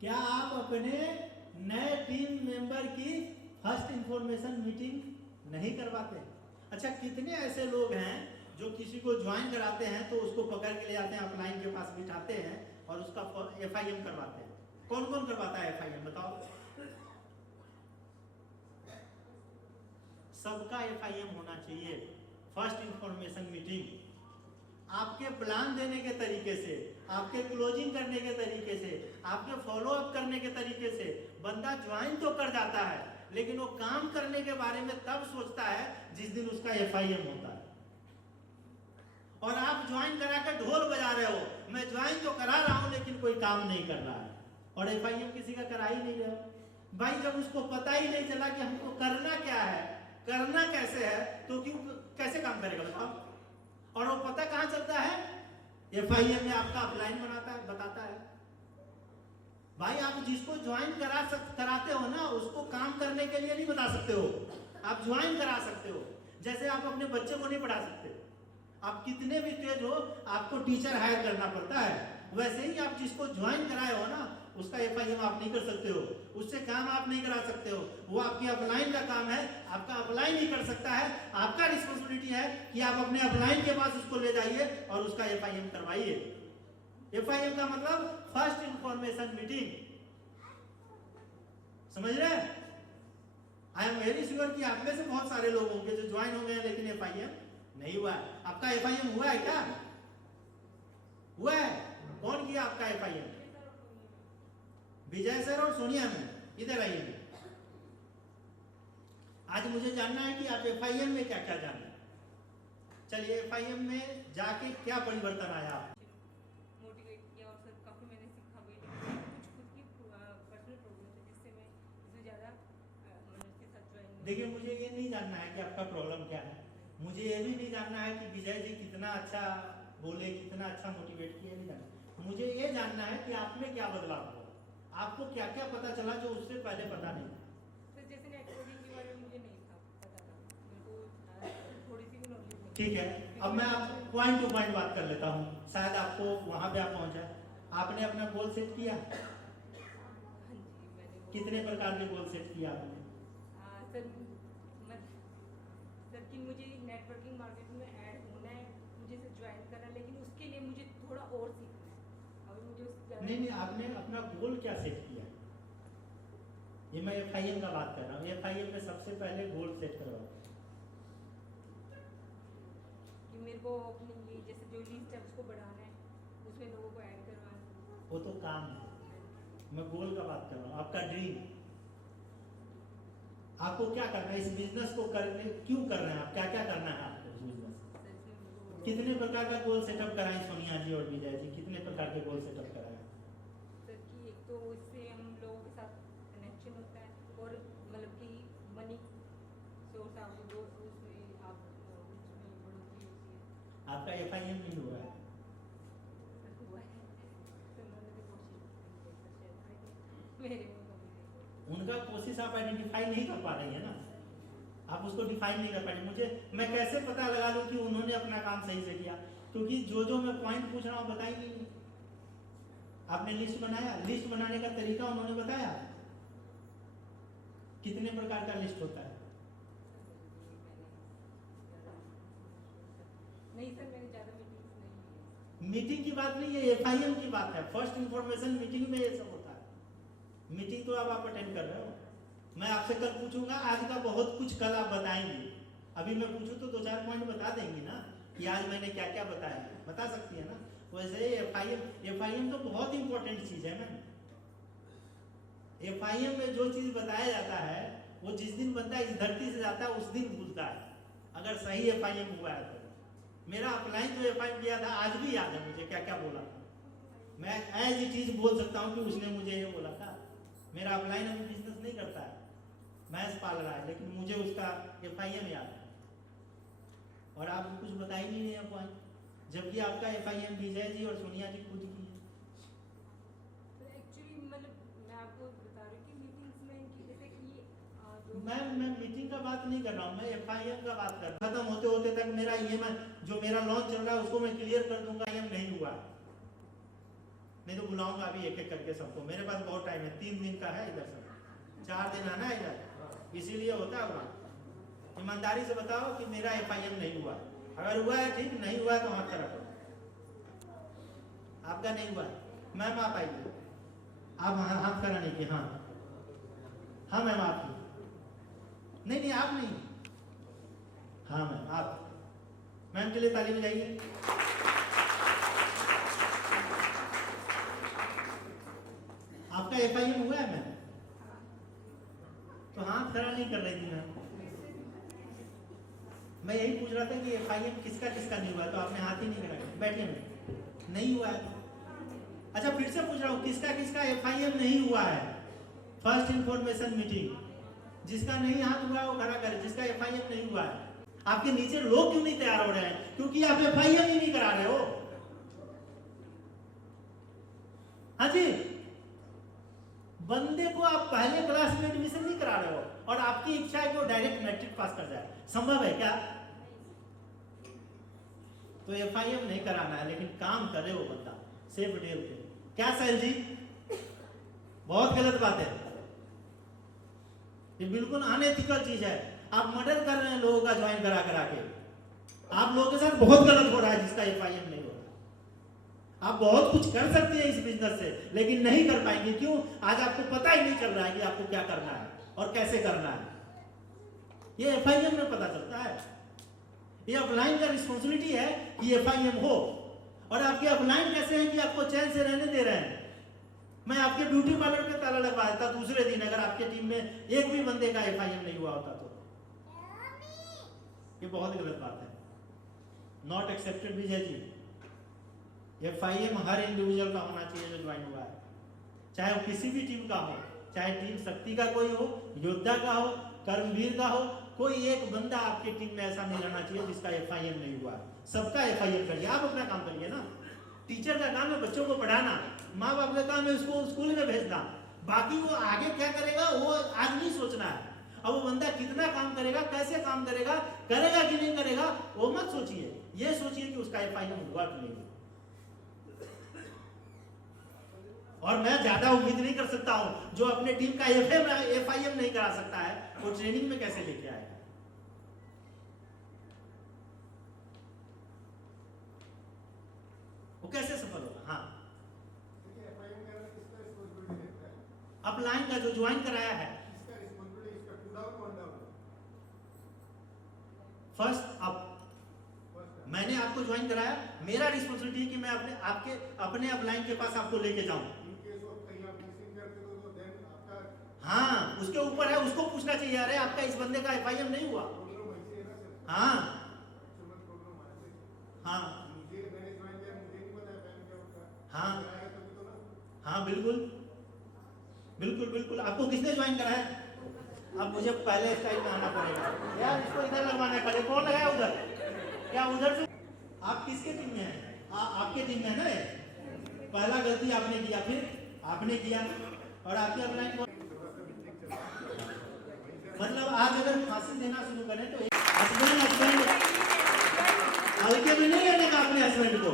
क्या आप अपने नए टीम मेंबर की फर्स्ट इंफॉर्मेशन मीटिंग नहीं करवाते? अच्छा, कितने ऐसे लोग हैं जो किसी को ज्वाइन कराते हैं तो उसको पकड़ के ले आते हैं, अपलाइन के पास बिठाते हैं और उसका FIM करवाते हैं? कौन कौन करवाता है FIM, बताओ? सबका FIM होना चाहिए। फर्स्ट इंफॉर्मेशन मीटिंग आपके प्लान देने के तरीके से, आपके क्लोजिंग करने के तरीके से, आपके फॉलो अप करने के तरीके से बंदा ज्वाइन तो कर जाता है, लेकिन वो काम करने के बारे में तब सोचता है जिस दिन उसका FIM होता है। और आप ज्वाइन करा कर ढोल बजा रहे हो, मैं ज्वाइन तो करा रहा हूं लेकिन कोई काम नहीं कर रहा है, और FIM किसी का करा ही नहीं रहे हो। भाई जब उसको पता ही नहीं चला कि हमको करना क्या है, करना कैसे है, तो क्यों कैसे काम करेगा बताओ? और वो पता कहां चलता है? FIM में आपका अपलाइन बताता है। भाई आप जिसको ज्वाइन कराते हो ना, उसको काम करने के लिए नहीं बता सकते हो, आप ज्वाइन करा सकते हो। जैसे आप अपने बच्चे को नहीं पढ़ा सकते, आप कितने भी तेज हो आपको टीचर हायर करना पड़ता है, वैसे ही आप जिसको ज्वाइन कराए हो ना, उसका FIM आप नहीं कर सकते हो, उससे काम आप नहीं करा सकते हो। वो आपके अपलाइन का काम है, आपका अपलाइन नहीं कर सकता है। आपका रिस्पॉन्सिबिलिटी है कि आप अपने अपलाइन के पास उसको ले जाइए और उसका FIM करवाइए। FIM का मतलब फर्स्ट इंफॉर्मेशन मीटिंग, समझ रहे हैं? आई एम वेरी श्योर कि आप में से बहुत सारे लोग होंगे जो ज्वाइन हो गए लेकिन FIM नहीं हुआ है। आपका FIM हुआ है क्या? हुआ है? कौन किया आपका FIM? विजय सर और सोनिया मैम, इधर आइए। आज मुझे जानना है कि आप FIM में क्या क्या जाना है। चलिए, FIM में जाके क्या परिवर्तन आया? मोटिवेट किया और सर काफ़ी मैंने सीखा भी, लेकिन कुछ खुद की पर्सनल प्रॉब्लम है जिससे मैं इसमें ज़्यादा उसके साथ ज्वाइन। देखिए, मुझे ये नहीं जानना है कि आपका प्रॉब्लम क्या है, मुझे ये भी नहीं जानना है कि विजय जी कितना अच्छा बोले, कितना अच्छा मोटिवेट किए, नहीं जानना। मुझे ये जानना है कि आप में क्या बदलाव हुआ, आपको क्या क्या पता चला जो उससे पहले पता नहीं था। सर जैसे नेटवर्किंग के बारे में मुझे नहीं था पता था, मेरे को थोड़ी सी भी नॉलेज नहीं। ठीक है, अब मैं आप पॉइंट टू पॉइंट बात कर लेता हूँ, शायद आपको वहां पे आप पहुंचा। आपने अपना गोल सेट किया? हाँ जी, मैंने कितने प्रकार के गोल सेट किया आपने? सर सर कि मुझे नेटवर्किंग मार्केटिंग में ऐड होना है, मुझे इसे ज्वाइन करना है, लेकिन उसके लिए मुझे थोड़ा और सीखना है। अभी मुझे नहीं, आपने अपना गोल क्या सेट किया? ये मैं FIM का बात कर रहा हूँ। FIM में सबसे पहले गोल सेट करवाओ कि मेरे को अपनी ये जैसे जो लिस्ट है उसको बढ़ाना है, उसमें लोगों को ऐड करवाना है। वो तो काम है, मैं गोल का बात कर रहा हूँ। आपका ड्रीम, आपको क्या करना है इस बिजनेस को करने, क्यों कर रहे हैं आप, क्या क्या करना है आपको इस बिजनेस? कितने प्रकार का गोल सेटअप कराएं सोनिया जी और विजय जी, कितने प्रकार के गोल सेटअप कराएं? सर कि एक तो इससे हम लोगों के साथ कनेक्शन होता है, और मतलब कि मनी सोर्स आप दो उसमें आप उसमें बढ़ोतरी होती है। आपका FIM नहीं हुआ है? सर हुआ है, सर मैंने भी कोशिश की है, सर शायद मेरे में कमी है। उनका कोशिश आप आइडेंटिफाई नहीं कर पा रही है ना, आप उसको डिफाइन नहीं कर पा रही। मैं कैसे पता लगा लूं कि उन्होंने अपना काम सही से किया? क्योंकि जो मैं पॉइंट पूछ रहा हूं बताएंगे नहीं। आपने लिस्ट बनाया, लिस्ट बनाने का तरीका उन्होंने बताया? कितने प्रकार का लिस्ट होता है? नहीं सर, मैंने ज्यादा मीटिंग्स नहीं। मीटिंग की बात नहीं है, FIM की बात है। फर्स्ट इंफॉर्मेशन मीटिंग में ये सब होता है। मीटिंग तो अब आप अटेंड कर रहे हो, मैं आपसे कल पूछूंगा, आज का बहुत कुछ कल आप बताएंगे। अभी मैं पूछूं तो 2-4 पॉइंट बता देंगी ना कि आज मैंने क्या क्या बताया, बता सकती है ना। वैसे FIM तो बहुत इंपॉर्टेंट चीज है ना। FIM में जो चीज बताया जाता है वो जिस दिन बंदा इस धरती से जाता है उस दिन भूलता है, अगर सही FIM हुआ है तो। मेरा अपलाइन जो FIM किया था आज भी याद है मुझे क्या क्या बोला था। मैं एज इट इज बोल सकता हूँ कि उसने मुझे ये बोला था। मेरा अपलाइन अभी बिजनेस नहीं करता है, भैंस पाल रहा है, लेकिन मुझे उसका FIM याद है। और आप कुछ बता ही नहीं रहे पॉइंट, जबकि आपका FIM विजय जी और सोनिया जी खुद की है। एक्चुअली मतलब मैं आपको बता रही हूँ कि मीटिंग्स में इनकी जैसे कि मैं मीटिंग का बात नहीं कर रहा हूँ, मैं FIM का बात कर रहा हूँ। खत्म होते होते तक मेरा जो मेरा लॉन्च चल रहा है उसको मैं क्लियर कर दूंगा, FIM नहीं हुआ। नहीं तो बुलाऊंगा अभी एक एक करके सबको, मेरे पास बहुत टाइम है, 3 दिन का है इधर सब, 4 दिन आना है इधर, इसीलिए होता होगा। ईमानदारी से बताओ कि मेरा FIM नहीं हुआ, अगर हुआ है ठीक, नहीं हुआ है तो हाथ खड़ा करो। आपका नहीं हुआ है मैम, आप आइए, आप हाथ खड़ा नहीं किए, हाँ हाँ मैम आपकी, नहीं नहीं आप नहीं, हाँ मैम आप, मैम के लिए ताली बजाइए। आपका FIM हुआ है मैम? तो हाथ खड़ा नहीं कर रही थी मैम, मैं यही पूछ रहा था कि FIM किसका किसका नहीं हुआ, तो आपने हाथ ही नहीं खड़ा किया। बैठिए मैम, नहीं हुआ है। अच्छा फिर से पूछ रहा हूँ, किसका किसका FIM नहीं हुआ है? फर्स्ट इंफॉर्मेशन मीटिंग, जिसका नहीं हाथ हुआ है वो खड़ा करे, जिसका FIM नहीं हुआ है। आपके नीचे लोग क्यों नहीं तैयार हो रहे हैं? क्योंकि आप FIM ही नहीं करा रहे हो। हाँ जी, बंदे को आप पहले क्लास में एडमिशन नहीं करा रहे हो और आपकी इच्छा है कि वो डायरेक्ट मैट्रिक पास कर जाए, संभव है क्या? तो FIM नहीं कराना है, लेकिन काम करे वो बंदा सेफ डे पे। क्या सैल जी, बहुत गलत बात है, ये बिल्कुल अनएथिकल चीज है। आप मर्डर कर रहे हैं लोगों का ज्वाइन करा करा के, आप लोगों के साथ बहुत गलत हो रहा है जिसका FIM नहीं हो रहा। आप बहुत कुछ कर सकते हैं इस बिजनेस से, लेकिन नहीं कर पाएंगे। क्यों? आज आपको पता ही नहीं चल रहा है कि आपको क्या करना है और कैसे करना है। ये FIM में पता चलता है। ये अपलाइन का रिस्पॉन्सिबिलिटी है कि FIM हो, और आपके अपलाइन कैसे हैं कि आपको चैन से रहने दे रहे हैं। मैं आपके ब्यूटी पार्लर पे ताला लगवा देता दूसरे दिन, अगर आपके टीम में एक भी बंदे का FIM नहीं हुआ होता तो। ये बहुत गलत बात है, not accepted Vijay ji. FIM हर इंडिविजुअल का होना चाहिए जो ज्वाइन हुआ है, चाहे वो किसी भी टीम का हो, चाहे टीम शक्ति का कोई हो, योद्धा का हो, कर्मवीर का हो, कोई एक बंदा आपके टीम में ऐसा नहीं रहना चाहिए जिसका FIM नहीं हुआ। सबका FIM करिए, आप अपना काम करिए ना। टीचर का काम है बच्चों को पढ़ाना, माँ बाप का काम है उसको स्कूल में भेजना, बाकी वो आगे क्या करेगा वो आज नहीं सोचना है। अब वो बंदा कितना काम करेगा, कैसे काम करेगा, करेगा कि नहीं करेगा, वो मत सोचिए, ये सोचिए कि उसका FIM हुआ कि नहीं। और मैं ज्यादा उम्मीद नहीं कर सकता हूं, जो अपने टीम का FIM नहीं करा सकता है वो ट्रेनिंग में कैसे लेके आएगा? वो कैसे सफल होगा? हाँ, अपलाइन का जो ज्वाइन कराया है, फर्स्ट अप, मैंने आपको ज्वाइन कराया, मेरा रिस्पॉन्सिबिलिटी है कि मैं अपने अपलाइन के पास आपको लेके जाऊं। हाँ, उसके ऊपर है, उसको पूछना चाहिए, अरे आपका इस बंदे का FIM नहीं हुआ। हाँ हाँ हाँ हाँ, बिल्कुल बिल्कुल बिल्कुल। आपको किसने ज्वाइन कराया? अब मुझे पहले स्टाइल में आना पड़ेगा यार, इसको इधर लगवाना पड़े। कौन लगाया उधर? क्या उधर से? आप किसके टीम में हैं? आपके टीम में है ना। पहला गलती आपने किया, फिर आपने किया, और आपके अपलाइन को मतलब आज अगर फांसी देना शुरू करें तो हस्बैंड हल्के में नहीं लेने का अपने हस्बैंड को।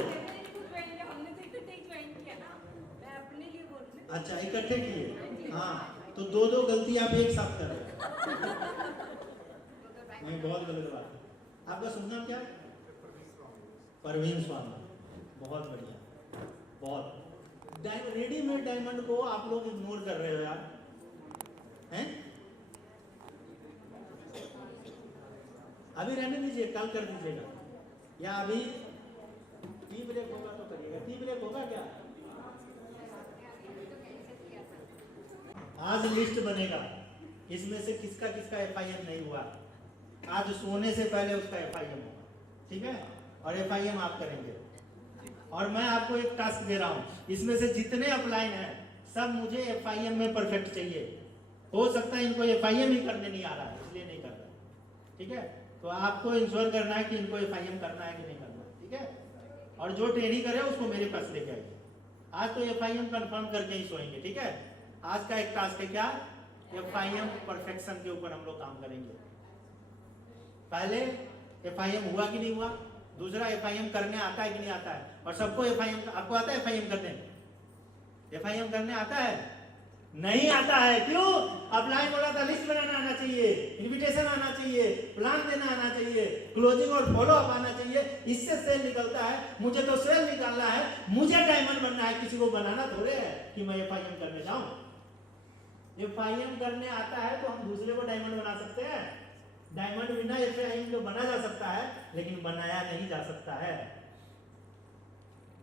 अच्छा, इकट्ठे किए, हाँ, तो दो गलती आप एक साथ कर रहे हैं, नहीं, बहुत गलत बात है। आपका शुभ नाम क्या? परवीन स्वामी, बहुत बढ़िया, बहुत। रेडीमेड डायमंड को आप लोग इग्नोर कर रहे हो यार, हैं? अभी रहने दीजिए, कल कर दीजिएगा, या अभी टी ब्रेक होगा तो करिएगा। टी ब्रेक होगा क्या? आज लिस्ट बनेगा, इसमें से किसका किसका FIM नहीं हुआ। आज सोने से पहले उसका FIM होगा, ठीक है? और FIM आप करेंगे। और मैं आपको एक टास्क दे रहा हूँ, इसमें से जितने अपलाइन हैं सब मुझे FIM में परफेक्ट चाहिए। हो सकता है इनको FIM ही करने नहीं आ रहा है, इसलिए नहीं कर रहा, ठीक है? तो आपको इंश्योर करना है कि इनको FIM करना है कि नहीं करना, ठीक है? और जो ट्रेनिंग करे उसको मेरे पास लेके आइए। आज तो FIM कंफर्म करके ही सोएंगे, ठीक है? आज का एक टास्क है क्या? FIM परफेक्शन के ऊपर हम लोग काम करेंगे। पहले FIM हुआ कि नहीं हुआ, दूसरा FIM करने आता है कि नहीं आता है। और सबको FIM, आपको आता है FIM करने? FIM करने आता है? नहीं आता है। क्यों? अपलाइन बोला था लिस्ट बनाना आना चाहिए, इनविटेशन आना चाहिए, प्लान देना आना चाहिए, क्लोजिंग और फॉलो अप आना चाहिए। इससे सेल निकलता है। मुझे तो सेल निकालना है, मुझे डायमंड बनना है, किसी को बनाना थोड़े है कि मैं FIM करने जाऊं। FIM करने आता है तो हम दूसरे को डायमंड बना सकते हैं। डायमंड बिना FIM को बना जा सकता है, लेकिन बनाया नहीं जा सकता है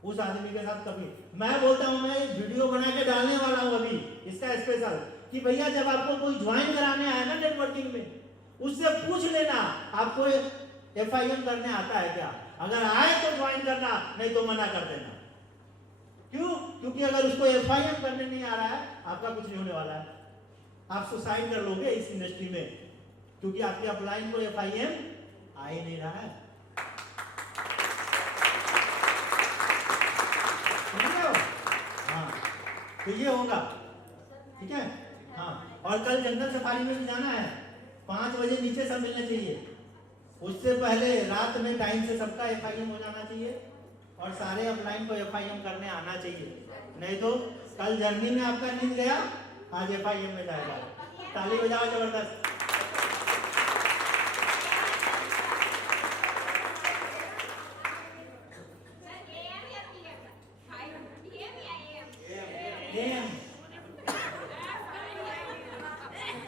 उस आदमी के साथ कभी। मैं बोलता हूं, मैं वीडियो बना के डालने वाला हूं अभी इसका स्पेशल, कि भैया जब आपको कोई ज्वाइन कराने आए ना नेटवर्किंग में, उससे पूछ लेना आपको FIM करने आता है क्या। अगर आए तो ज्वाइन करना, नहीं तो मना कर देना। क्यों? क्योंकि अगर उसको FIM करने नहीं आ रहा है, आपका कुछ नहीं होने वाला है। आप सुसाइड कर लोगे इस इंडस्ट्री में, क्योंकि आपके अपलाइन को FIM आ ही नहीं रहा है। हाँ, तो ये होगा, ठीक है। हाँ, और कल जंगल सफारी में भी जाना है, 5 बजे नीचे सब मिलना चाहिए। उससे पहले रात में टाइम से सबका FIM हो जाना चाहिए, और सारे अपलाइन को FIM करने आना चाहिए। नहीं तो कल जर्नी में आपका नींद गया, आज FIM में जाएगा। ताली बजाओ जबरदस्त।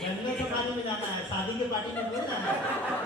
जंगल सफारी में जाना है, शादी के पार्टी में नहीं जाना है।